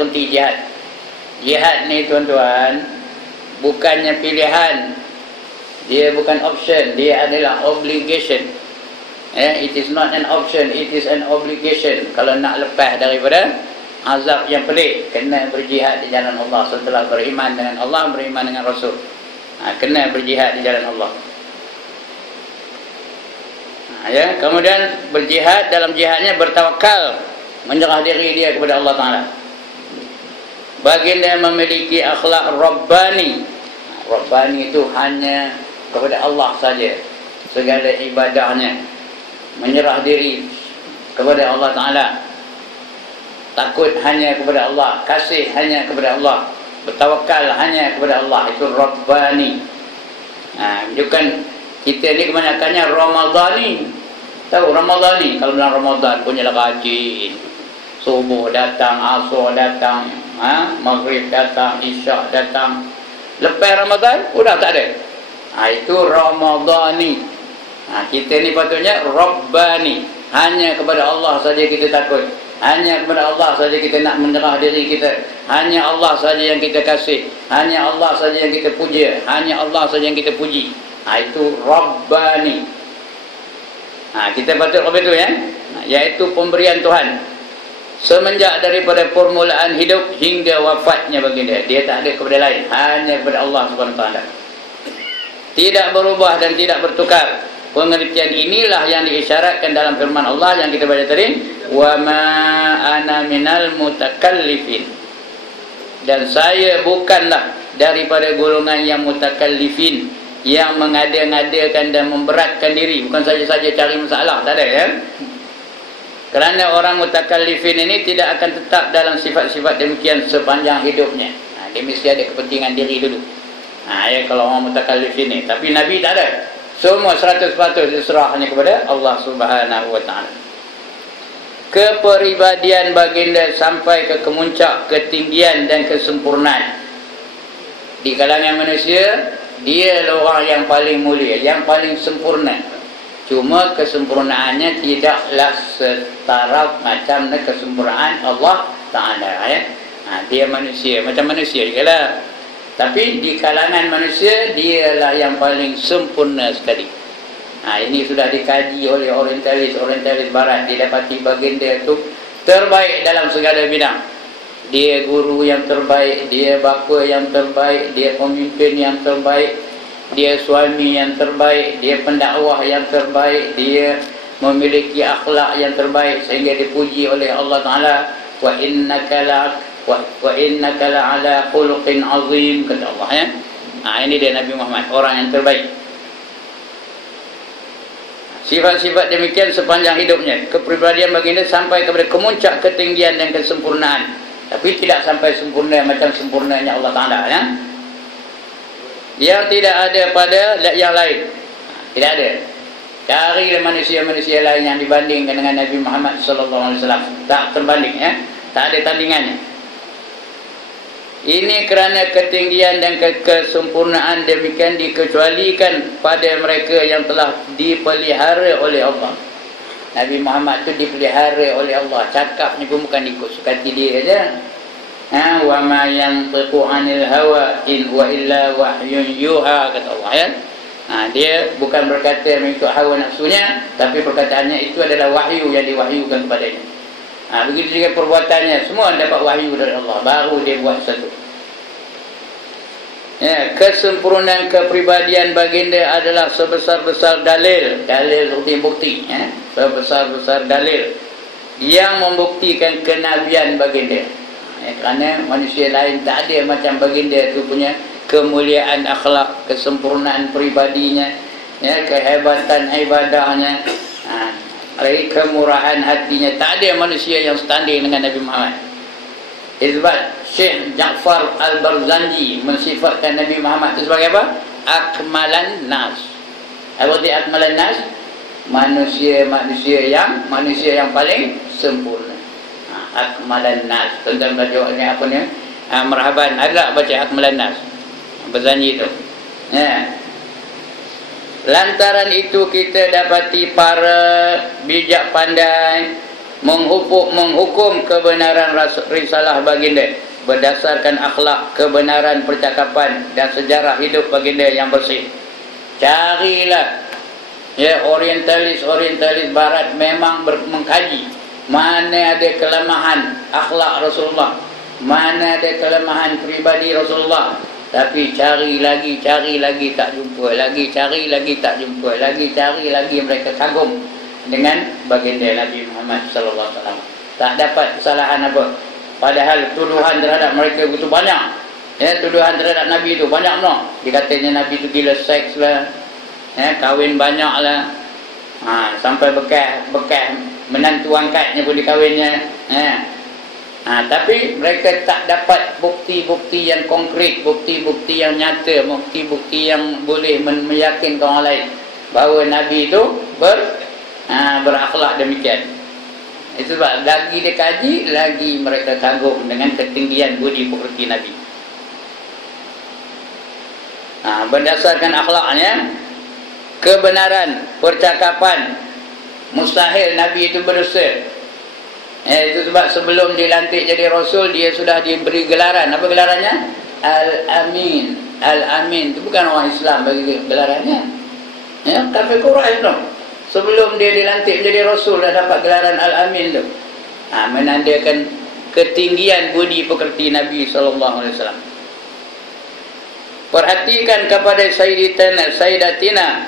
berhenti jihad. Jihad ni tuan-tuan bukannya pilihan, dia bukan option, dia adalah obligation. It is not an option, it is an obligation. Kalau nak lepas daripada azab yang pelik, kena berjihad di jalan Allah. Setelah beriman dengan Allah, beriman dengan Rasul, kena berjihad di jalan Allah. Kemudian berjihad, dalam jihadnya bertawakal, menyerah diri dia kepada Allah Ta'ala. Baginda memiliki akhlak Rabbani. Rabbani itu hanya kepada Allah saja segala ibadahnya, menyerah diri kepada Allah Ta'ala, takut hanya kepada Allah, kasih hanya kepada Allah, bertawakal hanya kepada Allah. Itu Rabbani. Bukan kita ni kebanyakannya Ramadhani. Tahu Ramadhani? Kalau bulan Ramadan punyalah rajin, subuh datang, asar datang, maghrib datang, isyak datang. Lepas Ramadan sudah tak ada. Itu Ramadhani. Kita ni patutnya Rabbani. Hanya kepada Allah saja kita takut, hanya kepada Allah saja kita nak menyerah diri kita, hanya Allah saja yang kita kasih, hanya Allah saja yang kita puja, hanya Allah saja yang kita puji. Itu Rabbani. Kita patut apa itu iaitu pemberian Tuhan. Semenjak daripada permulaan hidup hingga wafatnya baginda, dia tak ada kepada lain, hanya kepada Allah SWT. Tidak berubah dan tidak bertukar. Pengertian inilah yang diisyaratkan dalam firman Allah yang kita baca tadi, wa ma ana minal mutakallifin. Dan saya bukanlah daripada golongan yang mutakallifin, yang mengada-ngadakan dan memberatkan diri. Bukan saja-saja cari masalah, tak ada Kerana orang mutakallifin ini tidak akan tetap dalam sifat-sifat demikian sepanjang hidupnya. Dia mesti ada kepentingan diri dulu. Kalau orang mutakallifin ini. Tapi Nabi tak ada. Semua 100% diserah hanya kepada Allah Subhanahu Wa Taala. Kepribadian baginda sampai ke kemuncak ketinggian dan kesempurnaan. Di kalangan manusia, dia adalah orang yang paling mulia, yang paling sempurna. Cuma kesempurnaannya tidaklah setara macam kesempurnaan Allah Ta'ala. Dia manusia, macam manusia juga lah. Tapi di kalangan manusia, dialah yang paling sempurna sekali. Ini sudah dikaji oleh orientalis barat. Didapati baginda itu terbaik dalam segala bidang. Dia guru yang terbaik, dia bapa yang terbaik, dia pemimpin yang terbaik, dia suami yang terbaik, dia pendakwah yang terbaik, dia memiliki akhlak yang terbaik sehingga dipuji oleh Allah Ta'ala. Wa innaka la ala khuluqin azim, kata Allah ini dia Nabi Muhammad, orang yang terbaik. Sifat-sifat demikian sepanjang hidupnya. Kepribadian baginda sampai kepada kemuncak ketinggian dan kesempurnaan. Tapi tidak sampai sempurna macam sempurnanya Allah Ta'ala yang tidak ada pada yang lain. Tidak ada. Cari manusia-manusia lain yang dibandingkan dengan Nabi Muhammad SAW. Tak terbanding tak ada tandingannya. Ini kerana ketinggian dan kesempurnaan demikian dikecualikan pada mereka yang telah dipelihara oleh Allah. Nabi Muhammad tu dipelihara oleh Allah. Cakapnya pun bukan ikut sukati dia saja. Wa ma yantiqu 'anil hawa in wa illa wahyun yuha, kata Allah dia bukan berkata mengikut hawa nafsunya, tapi perkataannya itu adalah wahyu yang diwahyukan kepadanya. Begitu juga perbuatannya, semua dapat wahyu dari Allah, baru dia buat satu. Kesempurnaan kepribadian baginda adalah sebesar-besar dalil bukti sebesar-besar dalil yang membuktikan kenabian baginda. Kerana manusia lain tak ada macam baginda itu punya kemuliaan akhlak, kesempurnaan pribadinya, kehebatan ibadahnya, kemurahan hatinya. Tak ada manusia yang setanding dengan Nabi Muhammad. Isbat Syekh Ja'far Al-Barzanji mensifatkan Nabi Muhammad itu sebagai apa? Akmalan nas. Apa dia akmalan nas? Manusia yang paling sempurna. Akmalan nas. Tuan-tuan baca ni apa ni? Marhaban, ada baca akmalan nas. Barzanji itu. Lantaran itu kita dapati para bijak pandai, menghukum kebenaran risalah baginda berdasarkan akhlak, kebenaran percakapan dan sejarah hidup baginda yang bersih. Carilah, ya, orientalis barat memang mengkaji mana ada kelemahan akhlak Rasulullah, mana ada kelemahan pribadi Rasulullah, tapi cari lagi tak jumpa, cari lagi tak jumpa, cari lagi mereka kagum dengan baginda Nabi Muhammad sallallahu alaihi wasallam. Tak dapat kesalahan apa. Padahal tuduhan terhadap mereka begitu banyak. Ya, tuduhan terhadap Nabi itu banyak no. Dikatanya Nabi itu gila seks lah. Ya, kahwin banyak lah. Sampai bekas menantu angkatnya pun dikahwinnya. Ya. Tapi mereka tak dapat bukti-bukti yang konkret, bukti-bukti yang nyata, bukti-bukti yang boleh meyakinkan orang lain bahawa Nabi itu berakhlak demikian. Itu sebab lagi dia kaji, lagi mereka kagum dengan ketinggian budi pekerti Nabi. Berdasarkan akhlaknya, kebenaran percakapan, mustahil Nabi itu berdusta. Itu sebab sebelum dilantik jadi Rasul, dia sudah diberi gelaran. Apa gelarannya? Al-Amin. Al-Amin itu bukan orang Islam bagi gelarannya. Ya, kafir Quraisy tu. Sebelum dia dilantik menjadi Rasul, dah dapat gelaran Al-Amin tu. Menandakan ketinggian budi pekerti Nabi SAW. Perhatikan kepada Sayyidatina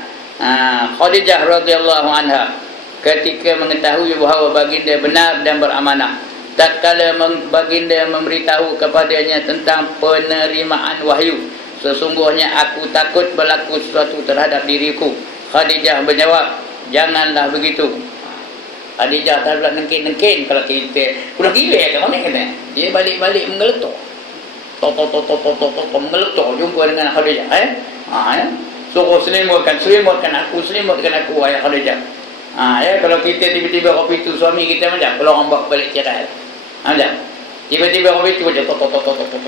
Khadijah radhiyallahu anha ketika mengetahui bahawa baginda benar dan beramanah. Tatkala baginda memberitahu kepadanya tentang penerimaan wahyu, sesungguhnya aku takut berlaku sesuatu terhadap diriku. Khadijah menjawab, janganlah begitu. Khadijah tak pula nengkin-nengkin. Kalau kita udah gila ke mana kena, dia balik-balik menggeletuk, menggeletuk jumpa dengan Khadijah. Suruh selimutkan aku, ayah Khadijah. Ya, kalau kita tiba-tiba kopi tu suami kita macam kalau orang bawa balik cerai. Macam tiba-tiba kopi tu macam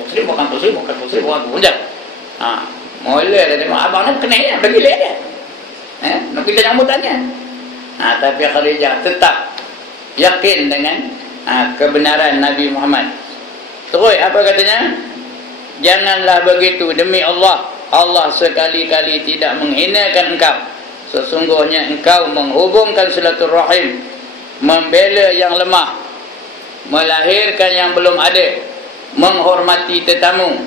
selimutkan macam. Mula dah tengok abang nak kena ya, bagi dia. Nak kita nyambutannya. Tapi Khadijah tetap yakin dengan kebenaran Nabi Muhammad. Terus apa katanya? Janganlah begitu, demi Allah, Allah sekali-kali tidak menghinakan engkau. Sesungguhnya engkau menghubungkan silaturahim, membela yang lemah, melahirkan yang belum ada, menghormati tetamu,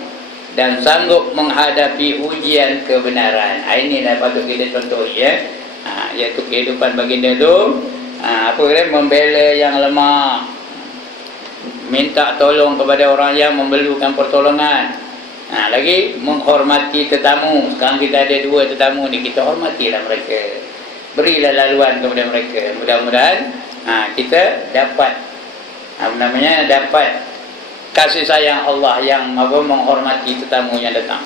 dan sanggup menghadapi ujian kebenaran. Inilah patut kita contoh, ya. Iaitu kehidupan baginda itu, membela yang lemah, minta tolong kepada orang yang memerlukan pertolongan. Lagi menghormati tetamu. Sekarang kita ada 2 tetamu ni, kita hormatilah mereka, berilah laluan kepada mereka. Mudah-mudahan kita dapat dapat kasih sayang Allah yang menghormati tetamu yang datang.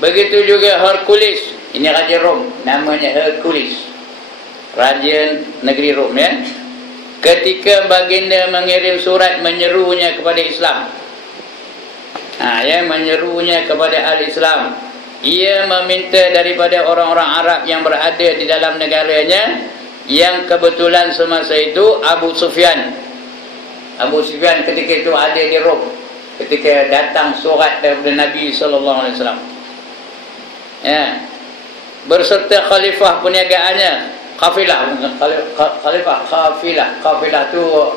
Begitu juga Hercules. Ini raja Rom, namanya Hercules, raja negeri Rom, ya. Ketika baginda mengirim surat menyerunya kepada Islam, menyerunya kepada al-Islam, ia meminta daripada orang-orang Arab yang berada di dalam negaranya, yang kebetulan semasa itu Abu Sufyan ketika itu ada di Rom, ketika datang surat daripada Nabi SAW, ya, berserta khalifah perniagaannya, kafilah tu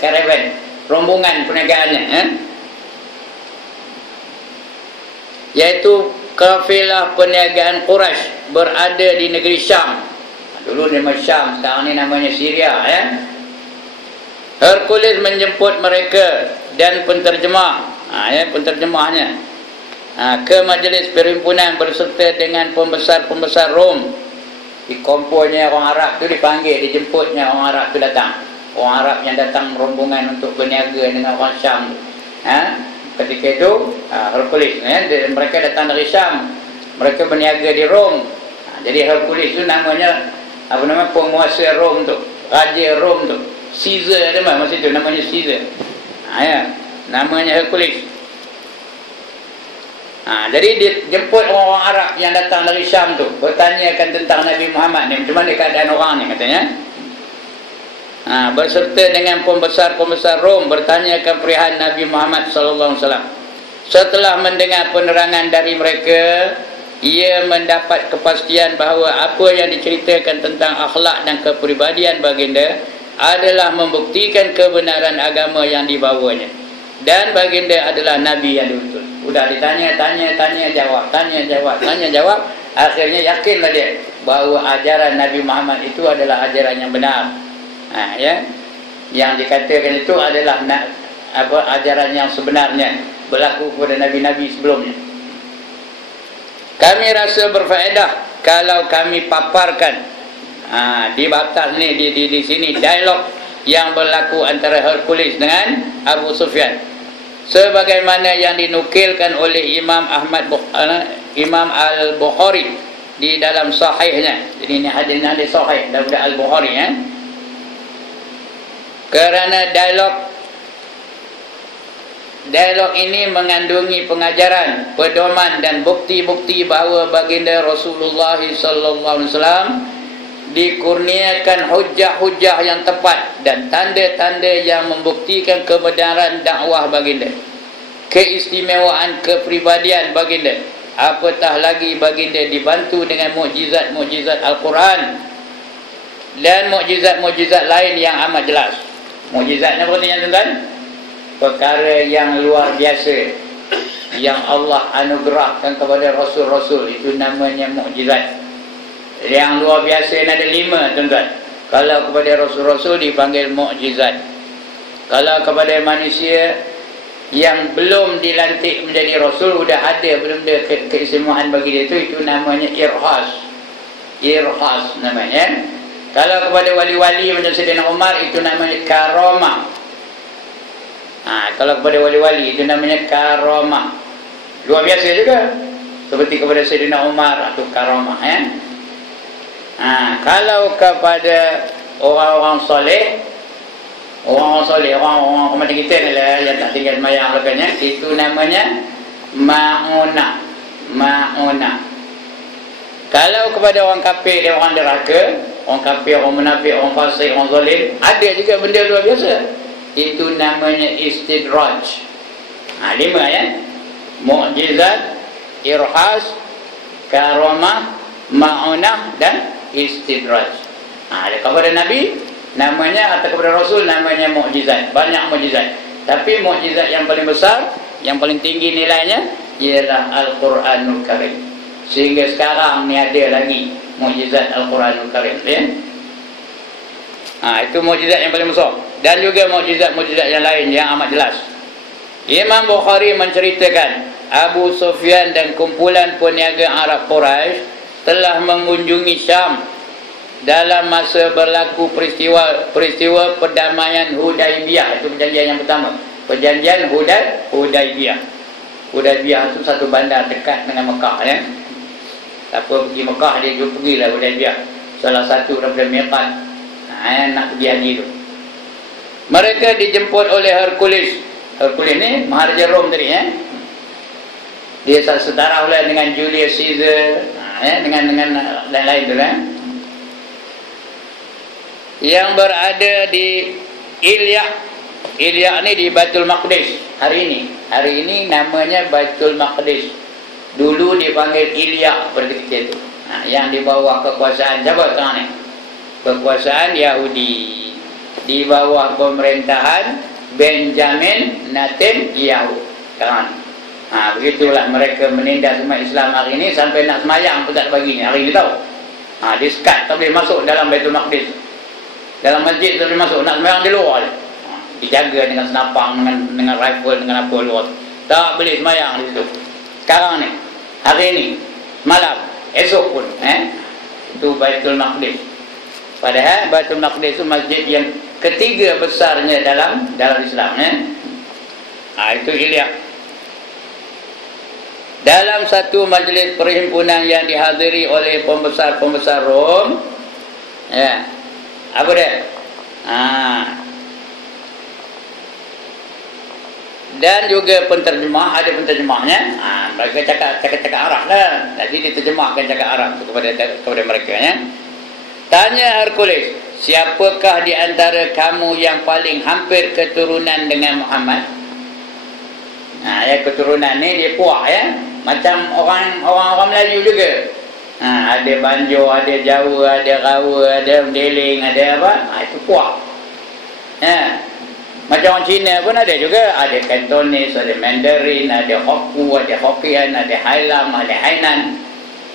caravan, rombongan perniagaannya, yaitu kafilah perniagaan Quraisy berada di negeri Syam. Dulu nama Syam, sekarang ni namanya Syria, ya. Hercules menjemput mereka dan penterjemah, penterjemahnya, ke majlis perhimpunan berserta dengan pembesar-pembesar Rom. Dikumpulnya orang Arab tu, dijemputnya orang Arab tu datang. Orang Arab yang datang rombongan untuk berniaga dengan orang Syam. Ketika itu Hercules, mereka datang dari Syam, mereka berniaga di Rom. Jadi Hercules tu namanya penguasa Rom tu, raja Rom tu, Caesar dia masa itu namanya Caesar. Namanya Hercules. Jadi dia jemput orang-orang Arab yang datang dari Syam tu, bertanyakan tentang Nabi Muhammad ni, macam mana keadaan orang ni katanya. berserta dengan pembesar-pembesar Rom bertanyakan perihal Nabi Muhammad sallallahu alaihi wasallam. Setelah mendengar penerangan dari mereka, ia mendapat kepastian bahawa apa yang diceritakan tentang akhlak dan kepribadian baginda adalah membuktikan kebenaran agama yang dibawanya, dan baginda adalah Nabi yang diutus. Sudah ditanya, tanya jawab, akhirnya yakinlah dia bahawa ajaran Nabi Muhammad itu adalah ajaran yang benar. Yang dikatakan itu adalah ajaran yang sebenarnya berlaku kepada nabi-nabi sebelumnya. Kami rasa berfaedah kalau kami paparkan di batas ni, di sini dialog yang berlaku antara Hercules dengan Abu Sufyan, sebagaimana yang dinukilkan oleh Imam Al-Bukhari di dalam sahihnya. Jadi ini hadis sahih daripada Al-Bukhari, kerana dialog ini mengandungi pengajaran, pedoman dan bukti-bukti bahawa baginda Rasulullah sallallahu alaihi wasallam dikurniakan hujah-hujah yang tepat dan tanda-tanda yang membuktikan kebenaran dakwah baginda, keistimewaan kepribadian baginda. Apatah lagi baginda dibantu dengan mukjizat-mukjizat Al-Quran dan mukjizat-mukjizat lain yang amat jelas. Mukjizatnya berarti tuan-tuan, perkara yang luar biasa yang Allah anugerahkan kepada rasul-rasul, itu namanya mukjizat. Yang luar biasa ada 5 tuan-tuan. Kalau kepada rasul-rasul dipanggil mukjizat. Kalau kepada manusia yang belum dilantik menjadi rasul, sudah ada belum ada keistimewaan bagi dia, itu namanya irhas namanya. Kalau kepada wali-wali macam Sayyidina Umar, itu namanya karamah. Kalau kepada wali-wali itu namanya karamah, luar biasa juga. Seperti kepada Sayyidina Umar atau karamah, kalau kepada orang-orang soleh, orang-orang macam kita ni lah, yang tak tinggal semayang belakangnya, itu namanya ma'unah. Kalau kepada orang kafir dan orang derhaka, orang kafir, orang munafik, orang fasik, orang zalim, ada juga benda luar biasa, itu namanya istidraj. 5 mukjizat, irhas, karamah, ma'unah dan istidraj. Kepada Nabi namanya, atau kepada Rasul namanya mukjizat. Banyak mukjizat, tapi mukjizat yang paling besar, yang paling tinggi nilainya ialah Al-Quranul Karim. Sehingga sekarang ni ada lagi mukjizat Al-Quranul Karim, itu mukjizat yang paling besar. Dan juga mukjizat-mukjizat yang lain yang amat jelas. Imam Bukhari menceritakan Abu Sufyan dan kumpulan peniaga Arab Quraisy telah mengunjungi Syam dalam masa berlaku peristiwa perdamaian Hudaibiyah. Itu perjanjian yang pertama, perjanjian Hudaibiyah. Hudaibiyah itu satu bandar dekat dengan Mekah, Siapa pergi Mekah, dia juga pergilah Hudaibiyah, salah satu daripada miqat nak pergi haji tu. Mereka dijemput oleh Hercules. Hercules ni Maharaja Rom tadi, dia setara pula dengan Julius Caesar, dengan lain-lain tu, yang berada di Ilya ni di Baitul Maqdis. Hari ini namanya Baitul Maqdis. Dulu dipanggil Ilya pada ketika itu. Yang di bawah kekuasaan siapa sekarang ni? Kekuasaan Yahudi, di bawah pemerintahan Benjamin Netanyahu sekarang. Begitulah mereka menindas umat Islam hari ini, sampai nak semayang pun tak bagi ni hari ini, tahu. Diskat, tak boleh masuk dalam Baitul Maqdis. Dalam masjid tak boleh masuk, nak semayang di luar je. Dijaga dengan senapang, dengan rifle, dengan apa luar. Tak boleh semayang di situ. Sekarang ni, hari ini, malam, esok pun, itu Baitul Maqdis. Padahal Baitul Maqdis itu masjid yang ketiga besarnya dalam Islam, itu Ilya. Dalam satu majlis perhimpunan yang dihadiri oleh pembesar-pembesar Rom, apa dia? Dan juga penterjemah, ada penterjemahnya. Mereka cakap Arab lah, jadi diterjemahkan cakap Arab kepada mereka, Tanya Hercules, siapakah di antara kamu yang paling hampir keturunan dengan Muhammad? Ya, keturunan ni dia puak ya. Macam orang Melayu juga. Ada Banjo, ada Jawa, ada Rawa, ada Mendeling, ada apa? Itu puak. Macam orang Cina pun ada juga. Ada Cantonese, ada Mandarin, ada Hokku, ada Hokkien, ada Hailam, ada Hainan.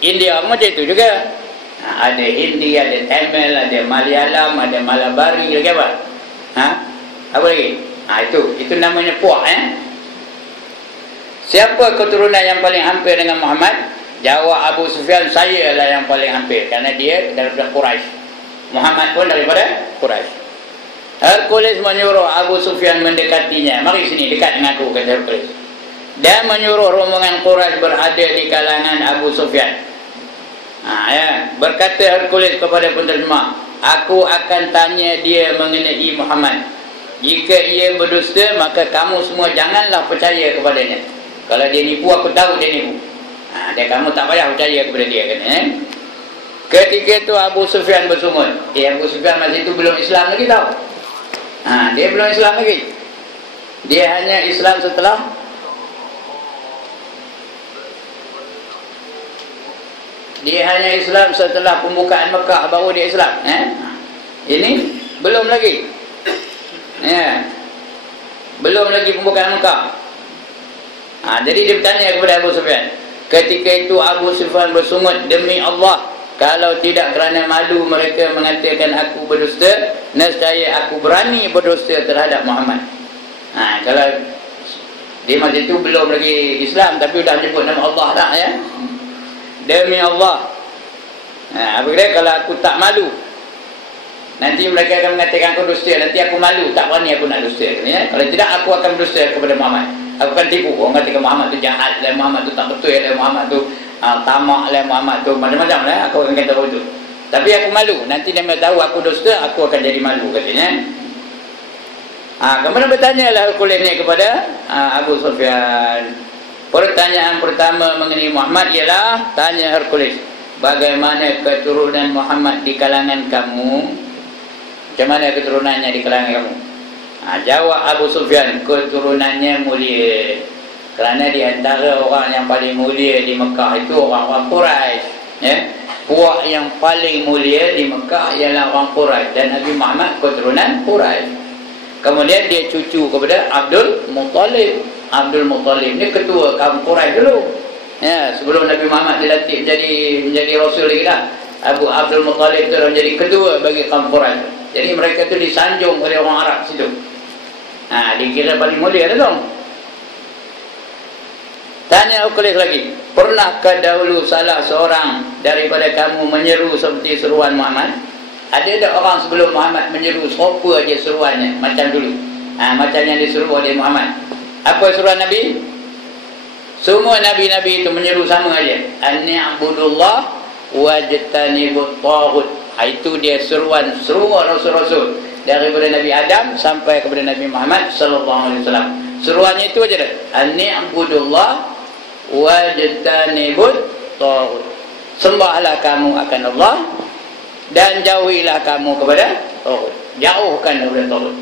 India pun macam itu juga. Ada Hindi, ada Tamil, ada Malayalam, ada Malabari, lagi apa? Apa lagi? Itu namanya puak Siapa keturunan yang paling hampir dengan Muhammad? Jawab Abu Sufyan, saya lah yang paling hampir. Kerana dia daripada Quraisy. Muhammad pun daripada Quraisy. Hercules menyuruh Abu Sufyan mendekatinya. Mari sini, dekat dengan aku, kata Hercules. Dan menyuruh rombongan Quraisy berada di kalangan Abu Sufyan. Berkata Hercules kepada penterjemah, aku akan tanya dia mengenai Muhammad. Jika ia berdusta, maka kamu semua janganlah percaya kepadanya. Kalau dia nipu, aku tahu dia nipu. Dan kamu tak payah percaya kepada dia. Ketika itu Abu Sufyan bersungut. Abu Sufyan masa itu belum Islam lagi tau. Dia belum Islam lagi. Dia hanya Islam setelah pembukaan Mekah, baru dia Islam. Ini belum lagi. Belum lagi pembukaan Mekah. Jadi dia bertanya kepada Abu Sufyan. Ketika itu Abu Sufyan bersungut, demi Allah, kalau tidak kerana malu mereka mengatakan aku berdusta, nescaya aku berani berdusta terhadap Muhammad. Kalau dia masa itu belum lagi Islam, tapi dah sebut nama Allah tak ya? Demi Allah. Apa kata kalau aku tak malu, nanti mereka akan mengatakan aku dusta, nanti aku malu, tak berani aku nak dusta. Kalau tidak, aku akan berdusta kepada Muhammad. Aku akan tipu. Orang katakan Muhammad tu jahat lah, Muhammad tu tak betul lah, Muhammad tu tamak lah, Muhammad tu macam-macam lah. Aku akan kata begitu. Tapi aku malu. Nanti dia tahu aku dusta, aku akan jadi malu katanya. Kemudian bertanyalah Hercules ni kepada Abu Sufyan. Pertanyaan pertama mengenai Muhammad ialah, tanya Hercules, bagaimana keturunan Muhammad di kalangan kamu? Macam mana keturunannya di kalangan kamu? Jawab Abu Sufyan, keturunannya mulia. Kerana di antara orang yang paling mulia di Mekah itu orang-orang Quraisy. Puak yang paling mulia di Mekah ialah orang Quraisy. Dan Nabi Muhammad keturunan Quraisy. Kemudian dia cucu kepada Abdul Muttalib. Abdul Muttalib ni ketua kaum Quraisy dulu. Sebelum Nabi Muhammad dilantik menjadi Rasul lagi dah. Abdul Muttalib tu menjadi ketua bagi kaum Quraisy. Jadi mereka tu disanjung oleh orang Arab situ. Dikira paling mulia dah dong. Tanya Hercules lagi, pernahkah dahulu salah seorang daripada kamu menyeru seperti seruan Muhammad? Ada tak orang sebelum Muhammad menyeru serupa aja seruannya macam dulu? Macam yang diseru oleh Muhammad. Apa seruan Nabi? Semua Nabi-Nabi itu menyeru sama aja. An-ni'budullah wajtanibut taghut. Itu dia seruan semua rasul-rasul daripada Nabi Adam sampai kepada Nabi Muhammad sallallahu alaihi wasallam. Seruannya itu aja dah. An-ni'budullah wajtanibut taghut. Sembahlah kamu akan Allah dan jauhilah kamu kepada taghut. Jauhkan daripada taghut.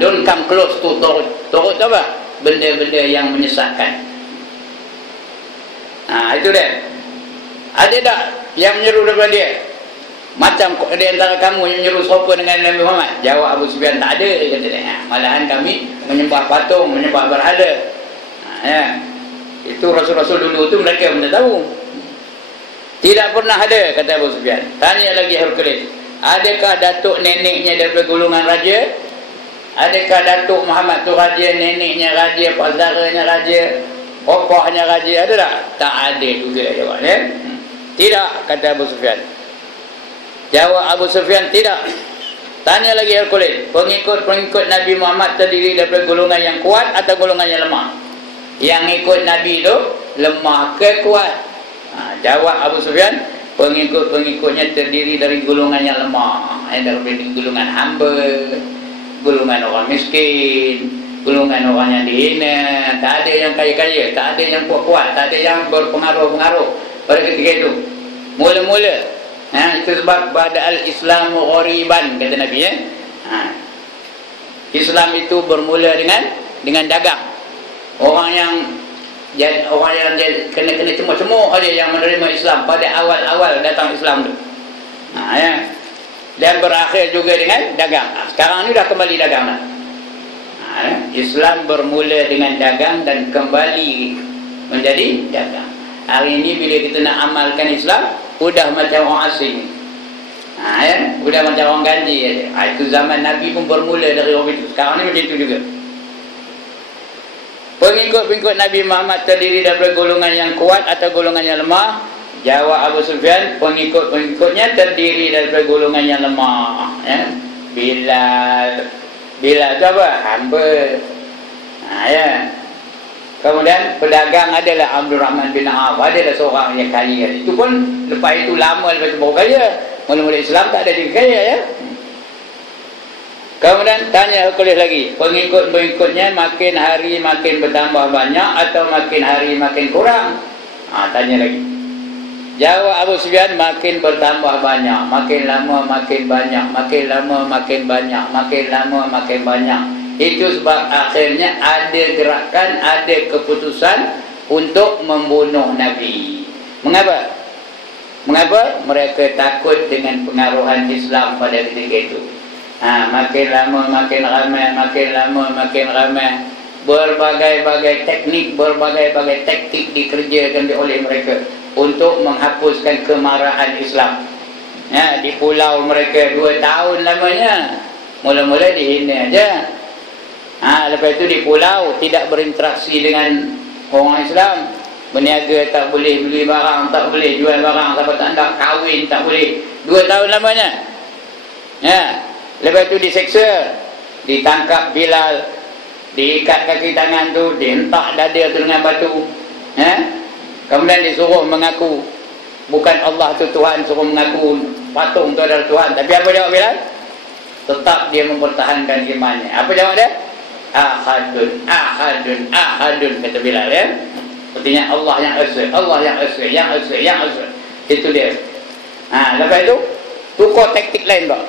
Don't come close to taghut. Taghut apa? Benda-benda yang menyesatkan. Itu dia. Ada tak yang menyeru daripada dia? Macam di antara kamu yang menyeru serupa dengan Nabi Muhammad? Jawab Abu Sufyan, tak ada. Dia kata, malahan kami menyembah patung, menyembah berhala. Itu rasul-rasul dulu tu mereka pun tak tahu. Tidak pernah ada, kata Abu Sufyan. Tanya lagi Hercules, adakah datuk neneknya daripada golongan raja? Adakah datuk Muhammad tu raja, neneknya raja, pak saudaranya raja, opahnya raja? Ada tak? Tak ada juga jawabnya. Tidak, kata Abu Sufyan. Jawab Abu Sufyan, tidak. Tanya lagi Hercules, pengikut-pengikut Nabi Muhammad terdiri daripada golongan yang kuat atau golongan yang lemah? Yang ikut Nabi tu lemah ke kuat? Jawab Abu Sufyan, pengikut-pengikutnya terdiri dari golongan yang lemah. Daripada golongan hamba, golongan orang miskin, golongan orang yang dihina. Tak ada yang kaya-kaya, tak ada yang kuat-kuat, tak ada yang berpengaruh-pengaruh pada ketika itu. Mula-mula Itu sebab bada'al Islamu ghariban, kata Nabi ya. Islam itu bermula dengan dagang. Orang yang kena cemuk-cemuk aja yang menerima Islam pada awal-awal datang Islam tu. Ya. Dan berakhir juga dengan dagang. Sekarang ni dah kembali dagang dah. Islam bermula dengan dagang dan kembali menjadi dagang. Hari ini bila kita nak amalkan Islam, udah macam orang asing. Ya, udah macam orang ganji aja. Itu zaman Nabi pun bermula dari orang itu. Sekarang ni macam itu juga. Pengikut-pengikut Nabi Muhammad terdiri daripada golongan yang kuat atau golongan yang lemah? Jawab Abu Sufyan, pengikut-pengikutnya terdiri daripada golongan yang lemah. Ya. Bilal tu apa? Hamba. Ya. Kemudian pedagang adalah Abdul Rahman bin Auf, adalah seorang yang kaya. Itu pun lepas itu lama lepas itu baru kaya. Mula-mula Islam tak ada dia kaya ya. Kemudian tanya Hercules lagi, pengikut-pengikutnya makin hari makin bertambah banyak atau makin hari makin kurang? Tanya lagi. Jawab Abu Sufyan, makin bertambah banyak, makin lama makin banyak, makin lama makin banyak, makin lama makin banyak. Itu sebab akhirnya ada gerakan, ada keputusan untuk membunuh Nabi. Mengapa? Mengapa? Mereka takut dengan pengaruhan Islam pada ketika itu. Makin lama makin ramai, makin lama makin ramai. Berbagai-bagai teknik, berbagai-bagai taktik dikerjakan oleh mereka untuk menghapuskan kemarahan Islam. Di pulau mereka 2 tahun lamanya. Mula-mula dihina aja. Lepas itu di pulau tidak berinteraksi dengan orang Islam. Berniaga tak boleh, beli barang tak boleh, jual barang siapa tak nak, kahwin tak boleh. 2 tahun lamanya. Lepas itu diseksa, ditangkap Bilal, diikat kaki tangan tu, dihentak dada tu dengan batu. Kemudian disuruh mengaku bukan Allah tu Tuhan, suruh mengaku patung tu adalah Tuhan. Tapi apa jawab Bilal? Tetap dia mempertahankan imannya. Apa jawab dia? Ahadun, ahadun, ahadun, kata Bilal ya. Artinya Allah yang esa, Allah yang esa, yang esa, yang esa. Itu dia. Lepas itu tukar taktik lain tak?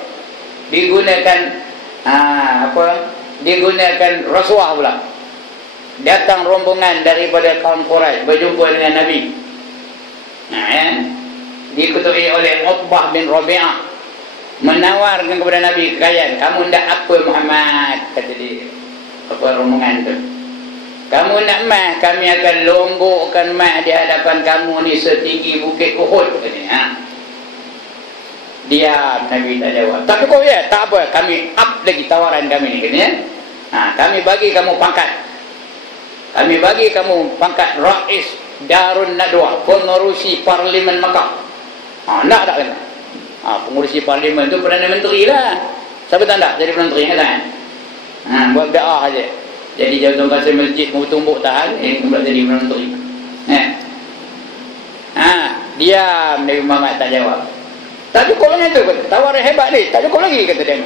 Digunakan digunakan rasuah pula. Datang rombongan daripada kaum Quraisy berjumpa dengan Nabi. Diketuai oleh Uqbah bin Rabi'ah, menawarkan kepada Nabi kekayaan. Kamu nak apa Muhammad? Kata dia. Apa rombongan tu? Kamu nak mah, kami akan longgokkan mah di hadapan kamu ni setinggi bukit Uhud. Diam, Nabi tak jawab. Tak cukup ya? Tak apa, kami up lagi tawaran kami ni. Kami bagi kamu pangkat. Kami bagi kamu pangkat Rais Darun Nadwah, pengurusi Parlimen Makkah. Nak tak kena? Pengurusi Parlimen tu Perdana Menteri lah. Siapa tak nak jadi Perdana Menteri kan? Buat da'ah aja. Jadi jawatan kuasa masjid tumbuk tahan, pula jadi Perdana Menteri. Diam, Nabi Muhammad tak jawab. Tak cukup macam tu, tawaran hebat ni, tak cukup lagi kata dia.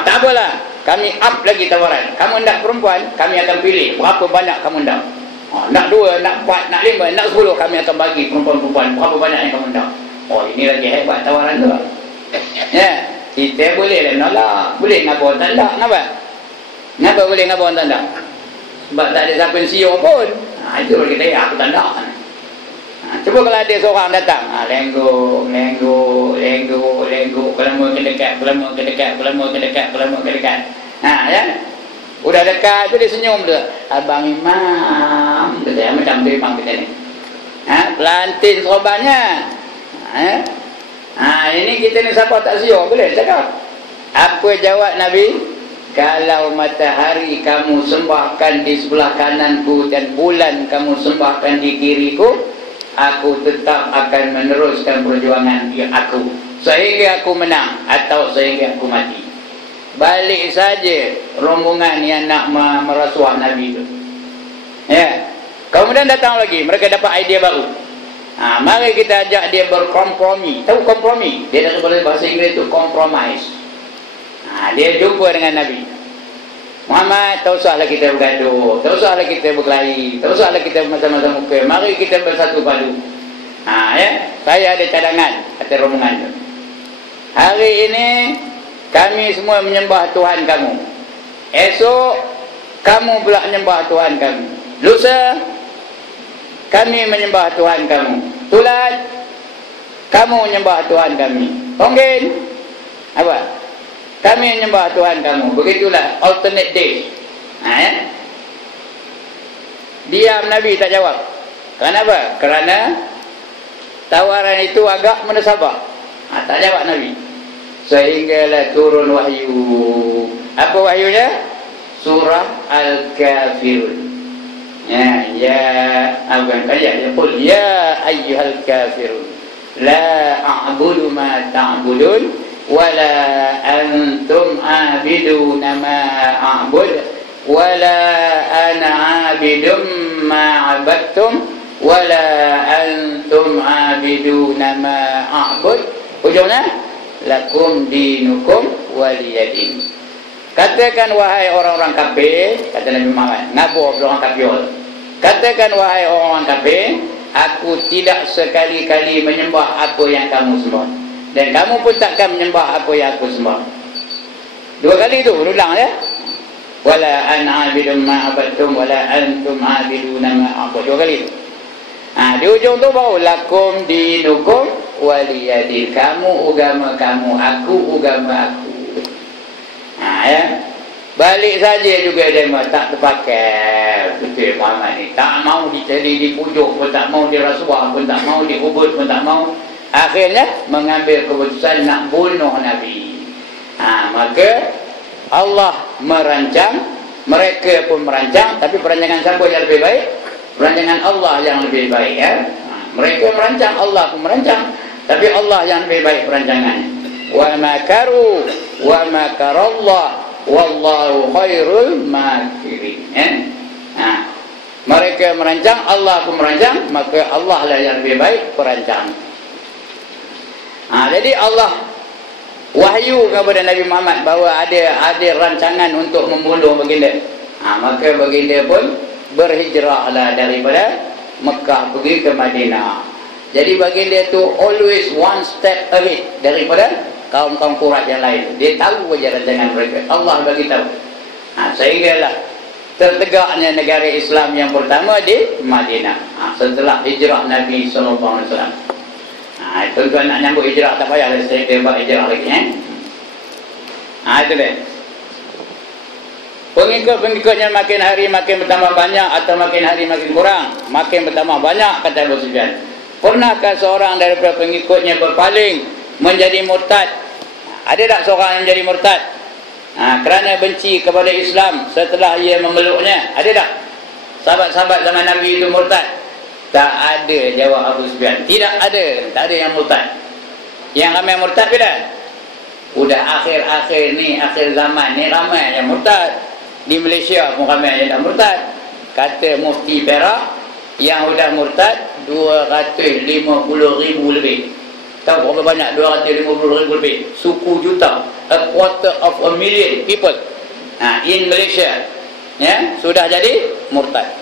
Tak apalah, kami up lagi tawaran. Kamu nak perempuan, kami akan pilih berapa banyak kamu nak. Nak 2, nak 4, nak 5, nak 10, kami akan bagi perempuan-perempuan berapa banyak yang kamu nak. Ini lagi hebat tawaran tu. Kita boleh lah nolak, boleh ngapa orang tak nak. Kenapa boleh ngapa orang tak nak? Sebab tak ada siapa yang siur pun. Itu kalau kita aku tak nak. Cuba kalau ada seorang datang, lengguk, kelama ke dekat, ya. Udah dekat tu dia senyum tu. Abang Imam, kata macam tu Imam kita ni. Pelantin serbannya. Ini kita ni siapa tak siur, boleh cakap. Apa jawab Nabi? Kalau matahari kamu sembahkan di sebelah kananku dan bulan kamu sembahkan di kiriku, aku tetap akan meneruskan perjuangan aku sehingga aku menang atau sehingga aku mati. Balik saja rombongan yang nak merasuah Nabi itu. Kemudian datang lagi, mereka dapat idea baru. Mari kita ajak dia berkompromi. Tahu kompromi? Dia daripada bahasa Inggeris itu compromise. Dia jumpa dengan Nabi Muhammad, tak usahlah kita bergaduh, tak usahlah kita berkelahi, tak usahlah kita macam-macam muka. Mari kita bersatu padu. Saya ada cadangan, kata rombongan tu. Hari ini kami semua menyembah Tuhan kamu. Esok kamu pula menyembah Tuhan kamu. Lusa kami menyembah Tuhan kamu. Tulat kamu menyembah Tuhan kami. Tonggin apa? Kami menyembah Tuhan kamu. Begitulah alternate days. Diam, Nabi tak jawab. Kenapa? Kerana tawaran itu agak mendesabar. Tak jawab Nabi. Sehinggalah turun wahyu. Apa wahyunya? Surah Al-Kafirun. Qul ya ayyuhal kafirun la a'budu ma ta'budun wala antum a'biduna ma a'bud wala ana 'abidum ma 'abadtum wala antum 'abiduna ma a'bud. Ujungnya lakum dinukum waliyadin. Katakan wahai orang-orang kafir, kata Nabi Muhammad, ngabur orang kafir. Katakan wahai orang-orang kafir, aku tidak sekali-kali menyembah apa yang kamu sembah, dan kamu pun takkan menyembah apa yang aku sembah. Dua kali tu berulang ya. Wala ana 'abidum ma 'abadtum wala antum 'abiduna ma a'bud. Dua kali tu. Di ujung tu baru lakum dinukum waliyadin. Kamu agama kamu, aku agama aku. Balik saja juga dia tak terpakai. Betul Muhammad ni tak mau dicari di pujuk pun, tak mau dirasuah pun, tak mau dihubut pun, tak mau. Akhirnya mengambil keputusan nak bunuh Nabi. Maka Allah merancang, mereka pun merancang, tapi perancangan siapa yang lebih baik? Perancangan Allah yang lebih baik ya. Mereka merancang, Allah pun merancang, tapi Allah yang lebih baik perancangannya. Wa makaru wa makarallah wallahu khairul makirin. Mereka merancang, Allah pun merancang, maka Allah lah yang lebih baik perancang. Jadi Allah wahyu kepada Nabi Muhammad bahawa ada rancangan untuk membunuh baginda. Maka baginda pun berhijrahlah daripada Mekah pergi ke Madinah. Jadi baginda tu always one step ahead daripada kaum-kaum Quraisy yang lain. Dia tahu saja rancangan mereka. Allah bagi tahu. Sehinggalah tertegaknya negara Islam yang pertama di Madinah. Setelah hijrah Nabi SAW. Tuan-tuan nak nyambut hijrah tak payah saya dia buat hijrah lagi. Itu dia. Pengikut-pengikutnya makin hari makin bertambah banyak atau makin hari makin kurang? Makin bertambah banyak, kata Abu Sufyan. Pernahkah seorang daripada pengikutnya berpaling menjadi murtad? Ada tak seorang yang menjadi murtad kerana benci kepada Islam setelah ia memeluknya? Ada tak sahabat-sahabat zaman Nabi itu murtad? Tak ada, jawab Abu Sufyan. Tidak ada, tak ada yang murtad. Yang ramai murtad bila? Udah akhir-akhir ni, akhir zaman ni ramai yang murtad. Di Malaysia pun ramai yang dah murtad. Kata Mufti Perak, yang sudah murtad 250,000 lebih. Tahu berapa banyak? 250,000 lebih. Suku juta, a quarter of a million people in Malaysia sudah jadi murtad.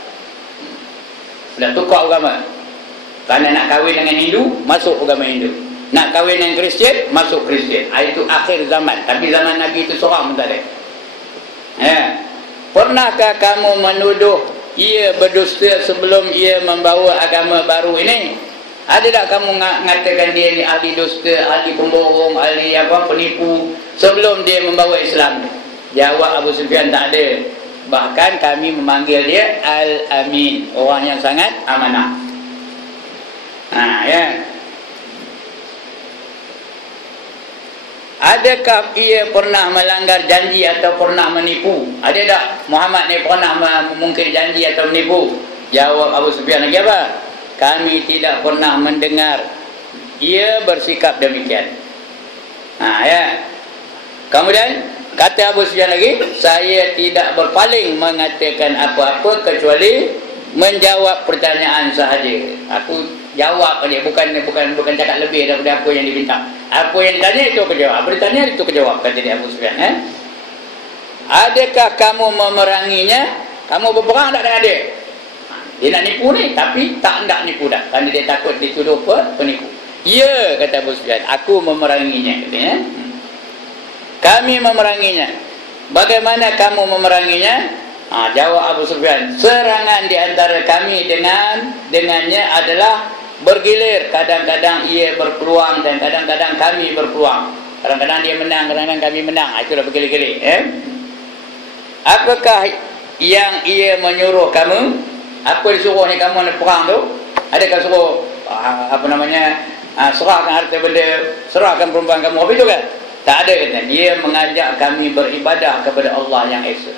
Sudah tukar agama. Kerana nak kahwin dengan Hindu, masuk agama Hindu. Nak kahwin dengan Kristian, masuk Kristian. Itu akhir zaman. Tapi zaman Nabi itu seorang pun tak ada. Pernahkah kamu menuduh ia berdusta sebelum ia membawa agama baru ini? Ada tak kamu mengatakan dia ni ahli dusta, ahli pembohong, ahli penipu sebelum dia membawa Islam? Jawab Abu Sufyan, tak ada. Bahkan kami memanggil dia Al-Amin, orang yang sangat amanah. Adakah ia pernah melanggar janji atau pernah menipu? Ada tak Muhammad ni pernah memungkir janji atau menipu? Jawab Abu Sufyan lagi apa? Kami tidak pernah mendengar ia bersikap demikian. Kemudian kata Abu Sufyan lagi, saya tidak berpaling mengatakan apa-apa kecuali menjawab pertanyaan sahaja. Aku jawab dia, bukan cakap lebih daripada apa yang diminta. Apa yang ditanya itu aku jawab, apa ditanya itu aku jawab, kata dia Abu Sufyan. Adakah kamu memeranginya? Kamu berperang tak dengan dia? Dia nak nipu ni, tapi tak nak nipu dah. Kerana dia takut dituduh penipu. Ya, kata Abu Sufyan, aku memeranginya. Katanya. Kami memeranginya. Bagaimana kamu memeranginya? Jawab Abu Sufyan, serangan di antara kami dengannya adalah bergilir. Kadang-kadang ia berpeluang dan kadang-kadang kami berpeluang. Kadang-kadang dia menang, kadang-kadang kami menang. Itulah bergilir-gilir. Apakah yang ia menyuruh kamu? Apa disuruhnya kamu nak perang tu? Adakah suruh serahkan harta benda, serahkan perempuan kamu? Apa itu kan? Tak ada, kata. Dia mengajak kami beribadah kepada Allah yang Esa.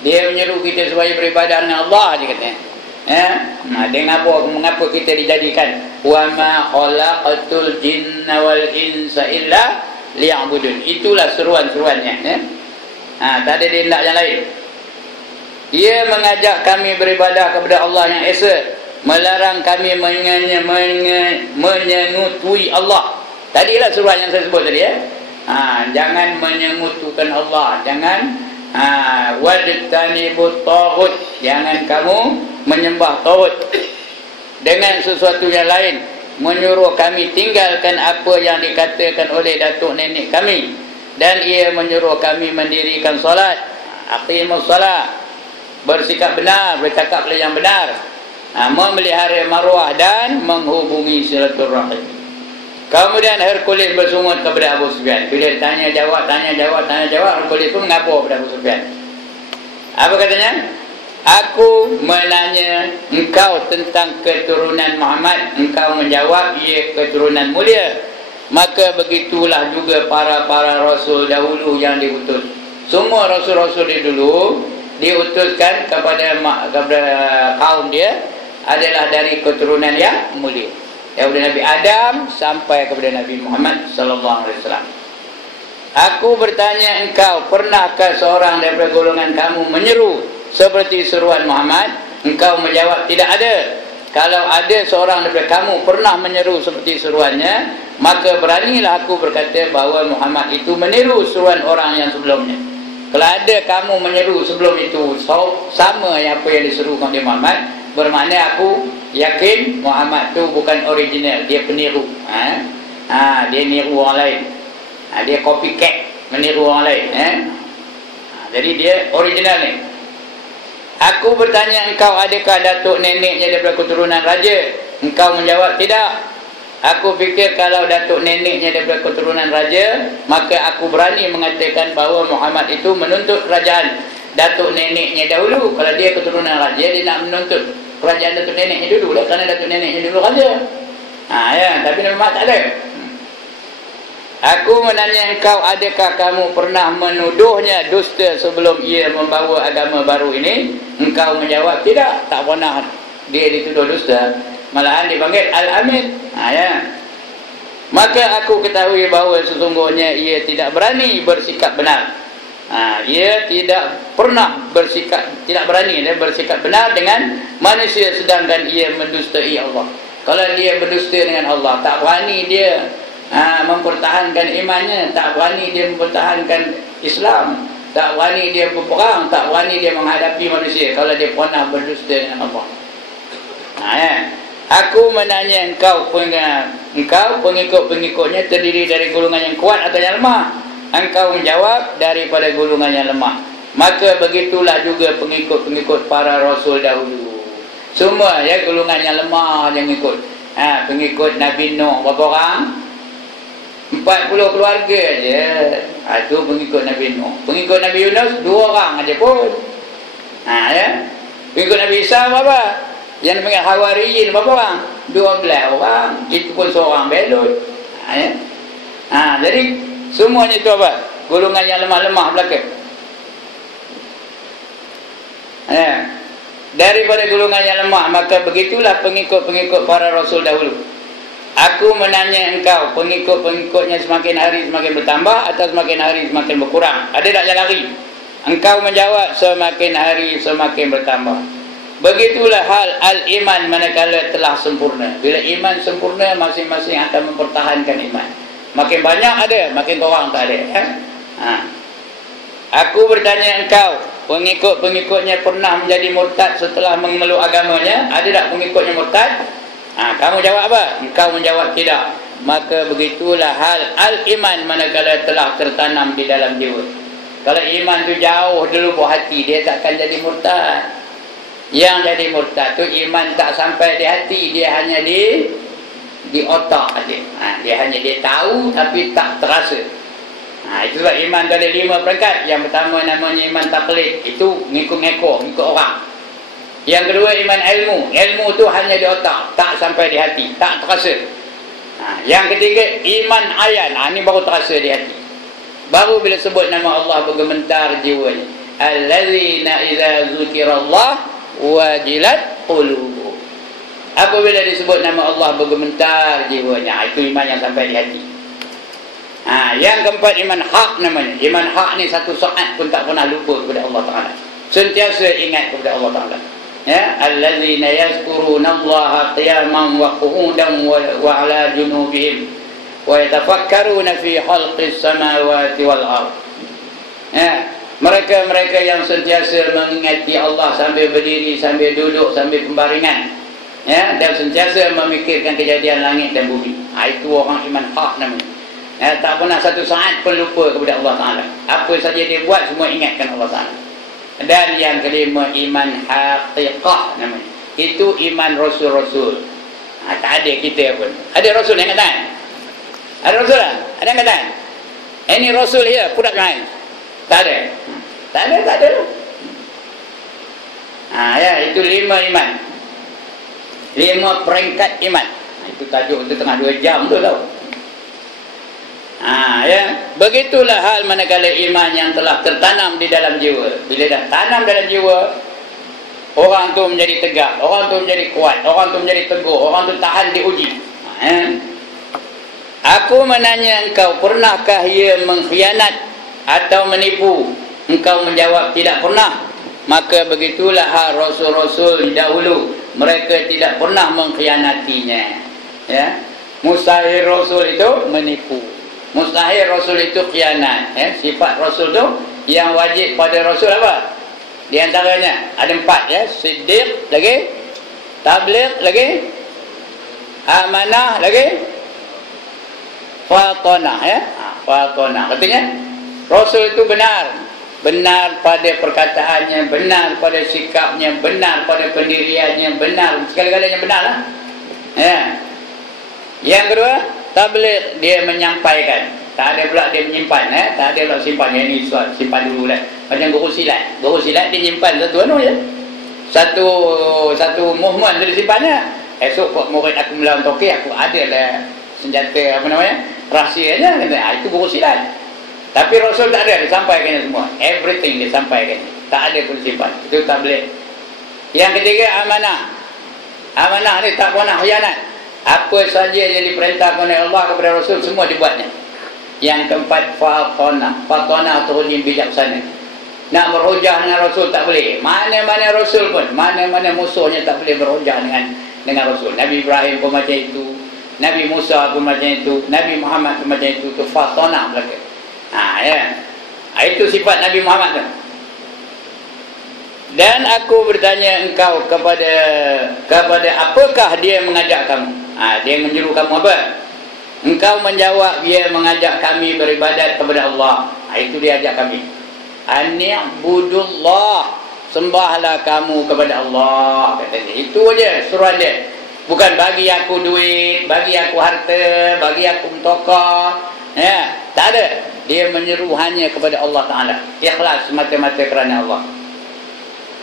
Dia menyeru kita supaya beribadah dengan Allah, dia kata. Dengan mengapa kita dijadikan wa ma khalaqatul jinna wal insa illa liya'budun. Itulah seruan-seruannya. Tak ada dia nak yang lain. Ia mengajak kami beribadah kepada Allah yang Esa, melarang kami menyengutui Allah. Tadilah seruan yang saya sebut tadi, jangan menyengutukan Allah, jangan wajtanibut taghut, jangan kamu menyembah taghut dengan sesuatu yang lain. Menyuruh kami tinggalkan apa yang dikatakan oleh datuk nenek kami, dan ia menyuruh kami mendirikan solat, aqimus solat, bersikap benar, bercakap yang benar, memelihara maruah dan menghubungi silaturahim. Kemudian Hercules bersungut kepada Abu Sufyan. Bila tanya jawab, Hercules pun mengabur kepada Abu Sufyan. Apa katanya? Aku menanya engkau tentang keturunan Muhammad, engkau menjawab ia keturunan mulia. Maka begitulah juga para rasul dahulu yang diutus. Semua rasul-rasul di dulu diutuskan kepada kaum dia adalah dari keturunan yang mulia. Daripada Nabi Adam sampai kepada Nabi Muhammad sallallahu alaihi wasallam. Aku bertanya engkau, pernahkah seorang daripada golongan kamu menyeru seperti seruan Muhammad? Engkau menjawab tidak ada. Kalau ada seorang daripada kamu pernah menyeru seperti seruannya, maka beranilah aku berkata bahawa Muhammad itu meniru seruan orang yang sebelumnya. Kalau ada kamu menyeru sebelum itu sama yang apa yang diserukan oleh Muhammad, bermakna aku yakin Muhammad tu bukan original, dia peniru. Dia niru orang lain. Dia copycat, meniru orang lain. Jadi dia original ni. Aku bertanya engkau, adakah datuk neneknya daripada keturunan raja? Engkau menjawab tidak. Aku fikir kalau datuk neneknya daripada keturunan raja, maka aku berani mengatakan bahawa Muhammad itu menuntut kerajaan datuk neneknya dahulu. Kalau dia keturunan raja, dia nak menuntut kerajaan datuk neneknya dulu lah, kerana datuk neneknya dulu raja. Tapi Nabi Muhammad tak ada. Aku menanya engkau, adakah kamu pernah menuduhnya dusta sebelum ia membawa agama baru ini? Engkau menjawab tidak, tak pernah dia dituduh dusta. Malahan dipanggil Al-Amin. Maka aku ketahui bahawa sesungguhnya ia tidak berani bersikap benar. Ia tidak pernah tidak berani bersikap benar dengan manusia, sedangkan ia mendustai Allah. Kalau dia berdusta dengan Allah, tak berani dia mempertahankan imannya, tak berani dia mempertahankan Islam, tak berani dia berperang, tak berani dia menghadapi manusia kalau dia pernah berdusta dengan Allah. Aku menanya engkau pengikut-pengikutnya terdiri dari golongan yang kuat atau yang lemah? Engkau menjawab daripada golongan yang lemah. Maka begitulah juga pengikut-pengikut para rasul dahulu. Semua golongan yang lemah yang ikut. Pengikut Nabi Nuh berapa orang? 40 keluarga je. Itu pengikut Nabi Nuh. Pengikut Nabi Yunus 2 orang aja pun. Pengikut Nabi Isa berapa? Yang dipanggil Hawariyin berapa orang? 12 orang. Itu pun seorang belut. Jadi semuanya itu apa? Golongan yang lemah-lemah belakang. Daripada golongan yang lemah, maka begitulah pengikut-pengikut para rasul dahulu. Aku menanya engkau, pengikut-pengikutnya semakin hari semakin bertambah atau semakin hari semakin berkurang? Ada tak yang lari? Engkau menjawab semakin hari semakin bertambah. Begitulah hal al-iman manakala telah sempurna. Bila iman sempurna, masing-masing akan mempertahankan iman. Makin banyak ada, makin kurang tak ada. Aku bertanya engkau, pengikut-pengikutnya pernah menjadi murtad setelah memeluk agamanya? Ada tak pengikutnya murtad? Kamu jawab apa? Engkau menjawab tidak. Maka begitulah hal al-iman manakala telah tertanam di dalam jiwa. Kalau iman tu jauh di lubuk hati, dia takkan jadi murtad. Yang jadi murtad tu iman tak sampai di hati, dia hanya di otak aja. Dia hanya dia tahu tapi tak terasa. Itu sebab iman tu ada 5 peringkat. Yang pertama namanya iman taklid, itu ngikut-ngikut, ngikut orang. Yang kedua iman ilmu. Ilmu tu hanya di otak, tak sampai di hati, tak terasa. Yang ketiga iman ayan. Ini baru terasa di hati. Baru bila sebut nama Allah bergementar jiwanya. Allazina idza dzukirallah wajilat qulubuhum. Apabila disebut nama Allah bergementar jiwanya, itu iman yang sampai di hati. Yang keempat iman hak namanya. Iman hak ni satu saat pun tak pernah lupa kepada Allah Ta'ala. Sentiasa ingat kepada Allah Ta'ala. Ya, allazina yazkurunallaha qiyaman wa qu'udan wa ala junubihim wa yatafakkaruna fi khalqis samawati wal ardh. Ya, mereka yang sentiasa mengingati Allah sambil berdiri, sambil duduk, sambil pembaringan. Ya, dan sentiasa memikirkan kejadian langit dan bumi. Itu orang iman hak namanya. Tak pernah satu saat pun lupa kepada Allah Ta'ala. Apa saja dia buat semua ingatkan Allah Ta'ala. Dan yang kelima iman haqiqah namanya. Itu iman rasul-rasul. Tak ada kita pun. Ada rasul yang katakan? Ada rasul tak? Ada yang katakan? Any rasul here, put up your hands. Tak ada. Tak ada. Ya, itu 5 iman. 5 peringkat iman. Itu tajuk tu tengah 2 jam tu tau. Ya, begitulah hal manakala iman yang telah tertanam di dalam jiwa. Bila dah tanam dalam jiwa, orang tu menjadi tegak, orang tu menjadi kuat, orang tu menjadi teguh, orang tu tahan diuji. Aku menanya engkau, pernahkah ia mengkhianat atau menipu? Engkau menjawab tidak pernah. Maka begitulah hal rasul-rasul dahulu, mereka tidak pernah mengkhianatinya. Ya, mustahil rasul itu menipu. Mustahil rasul itu khianat. Sifat rasul tu yang wajib pada rasul apa? Di antaranya ada 4 ya. Siddiq lagi, tabligh lagi, amanah lagi, fatanah ya. Fatanah. Artinya rasul itu benar pada perkataannya, benar pada sikapnya, benar pada pendiriannya, benar segala-galanya benarlah. Ya. Yang kedua, tabligh, dia menyampaikan. Tak ada pula dia menyimpan. Tak ada pula simpan. Yang ni simpan dulu lah. Macam guru silat. Guru silat dia nyimpan satu ya. Satu movement dia simpan ya. Esok kok murid aku melawan toke, aku ada lah senjata apa namanya, rahsianya. Itu guru silat. Tapi Rasul tak ada, dia sampaikan semua. Everything dia sampaikan. Tak ada pun simpan. Itu tabligh. Yang ketiga amanah. Amanah ni tak pernah khianat. Apa saja yang diperintahkan oleh Allah kepada Rasul semua dibuatnya. Yang keempat fatanah. Fatanah tu yang bijaksana. Nak berhujah dengan Rasul tak boleh. Mana-mana Rasul pun, mana-mana musuhnya tak boleh berhujah dengan Rasul. Nabi Ibrahim pun macam itu, Nabi Musa pun macam itu, Nabi Muhammad pun macam itu. Itu fatanah mereka. Ya. Itu sifat Nabi Muhammad tu. Dan aku bertanya engkau kepada apakah dia mengajak kamu? Dia menyeru kamu apa? Engkau menjawab, dia mengajak kami beribadat kepada Allah. Itu dia ajak kami. Ani'budullah, sembahlah kamu kepada Allah, katanya. Itu aja suruhan dia. Bukan bagi aku duit, bagi aku harta, bagi aku mentokah. Ya, tak ada. Dia menyeru hanya kepada Allah Ta'ala. Ikhlas semata-mata kerana Allah.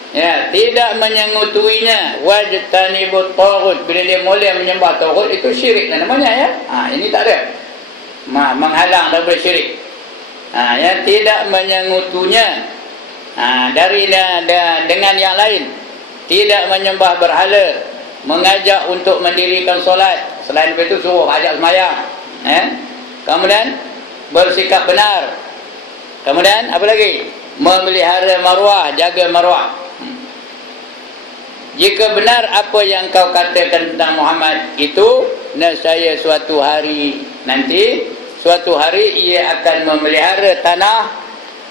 Ya, tidak menyengutuinya. Wajtanibut taghut. Bila dia mula menyembah taghut, itu syirik namanya ya. Ini tak ada. Menghalang daripada syirik. Ya, tidak menyengutunya dengan yang lain. Tidak menyembah berhala. Mengajak untuk mendirikan solat. Selain itu suruh ajak sembahyang. Kemudian bersikap benar. Kemudian apa lagi? Memelihara maruah, jaga maruah. Jika benar apa yang kau katakan tentang Muhammad itu, nescaya suatu hari nanti, suatu hari ia akan memelihara tanah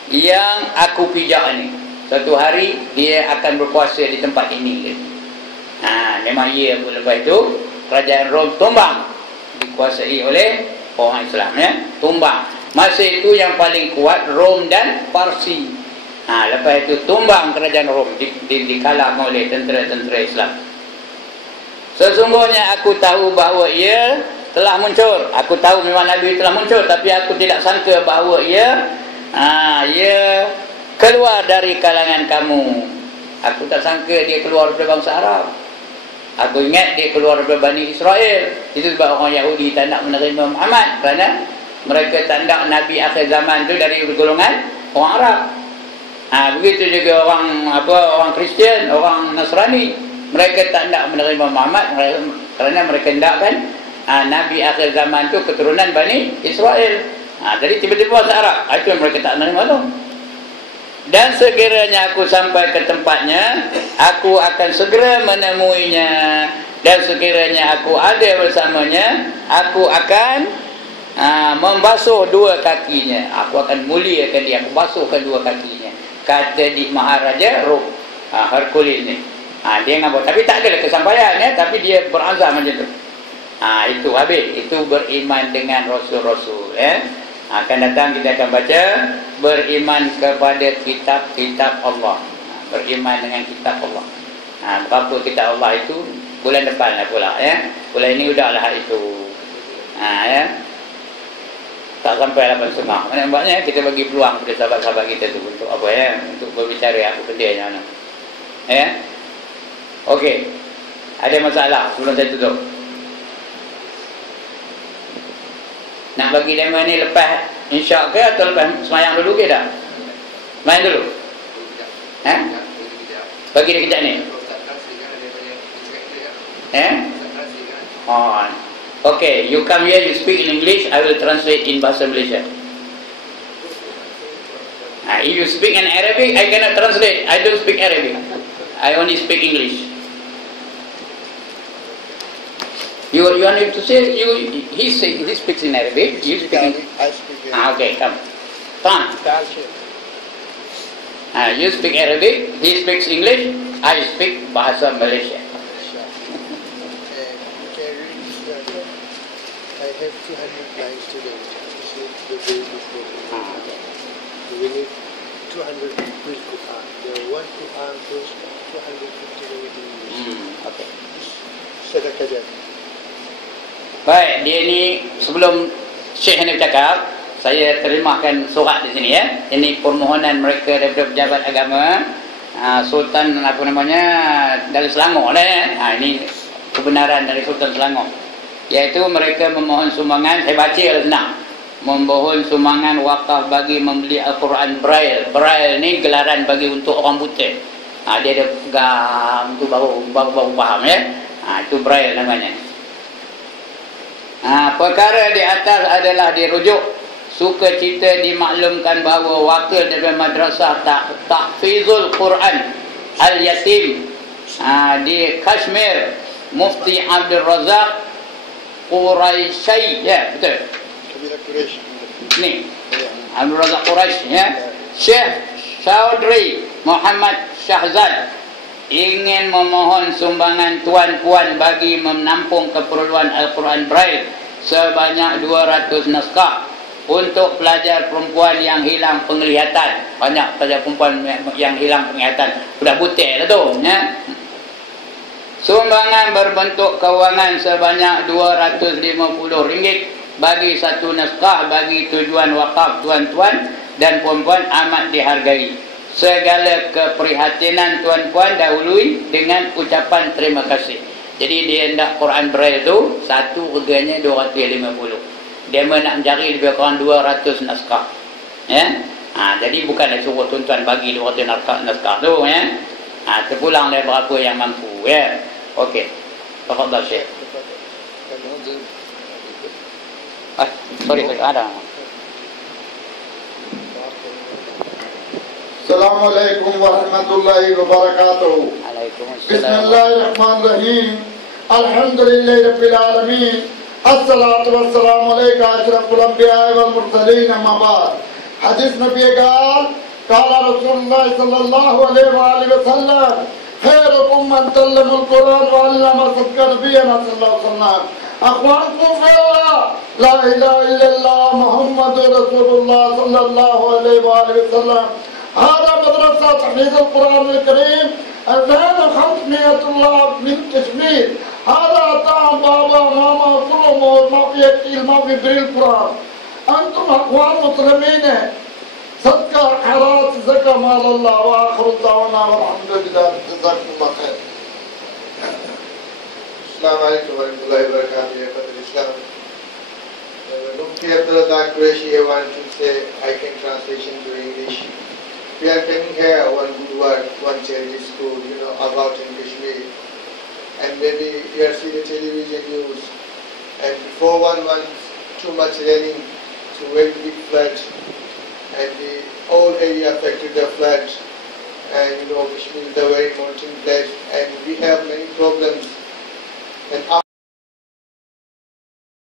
yang aku pijak ini. satu hari dia akan berkuasa di tempat ini. Memang ia pun lepas itu kerajaan Rom tumbang, dikuasai oleh orang Islam, ya, tumbang. Masa itu yang paling kuat Rom dan Parsi. Lepas itu tumbang kerajaan Rom, dikalahkan oleh tentera-tentera Islam. Sesungguhnya aku tahu bahawa ia telah muncul. Aku tahu memang Nabi telah muncul, tapi aku tidak sangka bahawa ia keluar dari kalangan kamu. Aku tak sangka dia keluar dari bangsa Arab. Aku ingat dia keluar dari Bani Israel. Itu sebab orang Yahudi tak nak menerima Muhammad, kerana mereka tak nak Nabi akhir zaman tu dari golongan orang Arab. Begitu juga orang Kristian, orang Nasrani. Mereka tak nak menerima Muhammad kerana mereka hendakkan Nabi akhir zaman tu keturunan Bani Israel. Jadi tiba-tiba bahasa Arab. Itu yang mereka tak menerima tu. Dan sekiranya aku sampai ke tempatnya, aku akan segera menemuinya. Dan sekiranya aku ada bersamanya, aku akan membasuh dua kakinya. Aku akan muliakan dia, aku basuhkan dua kakinya. Kata di Maharaja Rom, Hercules ni. Dia ngabur, tapi tak adalah kesampaian, ya, tapi dia berazam macam tu. Itu habis, itu beriman dengan Rasul-Rasul, ya. Akan datang kita akan baca beriman kepada kitab-kitab Allah. Beriman dengan kitab Allah. Berapa kitab Allah itu bulan depan lah pula, ya. Bulan ini udahlah hari itu. Ya. Tak sampai 8.30. Nampaknya kita bagi peluang kepada sahabat-sahabat kita tu untuk apa, ya? Untuk berbicara apa benda mana. Ya. Okey. Ada masalah sebelum saya tutup? Nak bagi demo ni lepas insya ke atau lepas semayang dulu ke dah? Semayang dulu? Bagi dia kejap ni? Okay, you come here, you speak in English, I will translate in Bahasa Malaysia. If you speak in Arabic, I cannot translate. I don't speak Arabic. I only speak English. You want him to say, he speaks in Arabic, you speak in... I speak Arabic. Okay, come. You speak Arabic, he speaks English, I speak Bahasa Malaysia. I have 200 lines today. This is the day before. We need 200 quiz Quran. The one Quran goes 250 English. Okay. Sedekah jadi. Baik, dia ni sebelum Syekh ni bercakap, saya terjemahkan surat di sini, ya. Ini permohonan mereka daripada pejabat agama, Sultan apa namanya dari Selangor lah, ya. Ini kebenaran dari Sultan Selangor. Iaitu mereka memohon sumbangan, saya baca senang. Memohon sumbangan wakaf bagi membeli Al-Quran Braille. Braille ni gelaran bagi untuk orang buta. Dia ada pegang tu baru faham, ya. Itu Braille namanya. Perkara di atas adalah dirujuk sukacita dimaklumkan bahawa wakil dari madrasah Tahfizul Quran Al-Yatim di Kashmir, Mufti Abdul Razak Quraisy, ya betul. Kabilah Quraisy. Ni. Abdul Razak Quraisy, ya. Syekh Chaudhry Muhammad Shahzad ingin memohon sumbangan tuan-puan bagi menampung keperluan Al-Quran Braille sebanyak 200 naskah untuk pelajar perempuan yang hilang penglihatan. Banyak pelajar perempuan yang hilang penglihatan, sudah buta lah tu, ya. Sumbangan berbentuk kewangan sebanyak RM250 bagi satu naskah bagi tujuan wakaf tuan-tuan dan perempuan amat dihargai. Segala keprihatinan tuan-puan dahului dengan ucapan terima kasih. Jadi dia hendak Quran Braille tu satu harganya 250. Dia nak mencari lebih kurang 200 naskah. Ya. Jadi bukanlah suruh tuan-tuan bagi 200 naskah tu, ya. Terpulang dari berapa yang mampu, ya. Okey. Tafadhal Syekh. Sorry, ada. Assalamualaikum warahmatullahi wabarakatuh. Waalaikumsalam. Bismillahirrahmanirrahim. Alhamdulillahi rabbil alamin. Assalatu wassalamu alayka asyrafil anbiya'i wal mursalin, amma ba'd. Hadis Nabi qaal قال رسول الله صلى الله عليه وآله وسلم خيركم من تعلم القرآن وعلم صدق نبينا صلى الله عليه وسلم أخوانكم في الله لا إله إلا الله محمد رسول الله صلى الله عليه وآله وسلم هذا مدرسة تحفيظ القرآن الكريم 2500 طلاب من كشمير هذا طعم بابا ماما كلهم ما في أكيل ما في بريل القرآن أنتم أخوان مسلمين صدقة حرات زكاة مال الله وآخر دعوانا والحمد لله جزاكم الله خير. Assalamu alaikum warahmatullahi wabarakatuh. Ya Father Islam. Mufti Abdullah Qureshi wanted to say, I can translation to English. We are coming here one Gurudwar, one charity school, about in Kashmir. And maybe you are seeing the television news. And before 1 month, too much raining, so very big flood. And the whole area affected the flood. And Kashmir is a very mountain place. And we have many problems. And